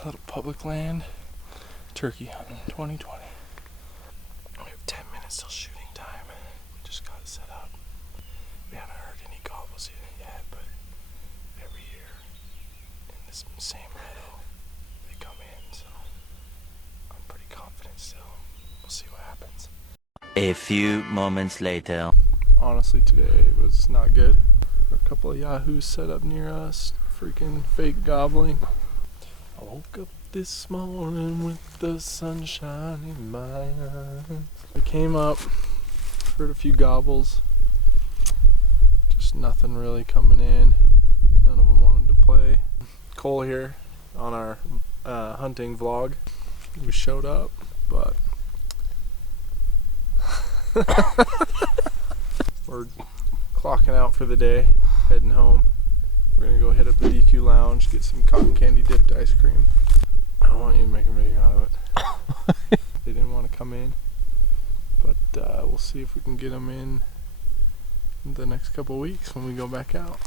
A little public land turkey hunting 2020. We have 10 minutes till shooting time. Just got it set up. We haven't heard any gobbles yet, but every year in this same meadow they come in, so I'm pretty confident still. We'll see what happens. A few moments later. Honestly, today was not good. A couple of yahoos set up near us, freaking fake gobbling. I woke up this morning with the sunshine in my eyes. I came up, heard a few gobbles, just nothing really coming in. None of them wanted to play. Cole here on our hunting vlog. We showed up, but we're clocking out for the day, heading home. We're gonna go hit up the DQ Lounge, get some cotton candy dipped ice cream. I don't want you to make a video out of it. They didn't want to come in, but we'll see if we can get them in the next couple weeks when we go back out.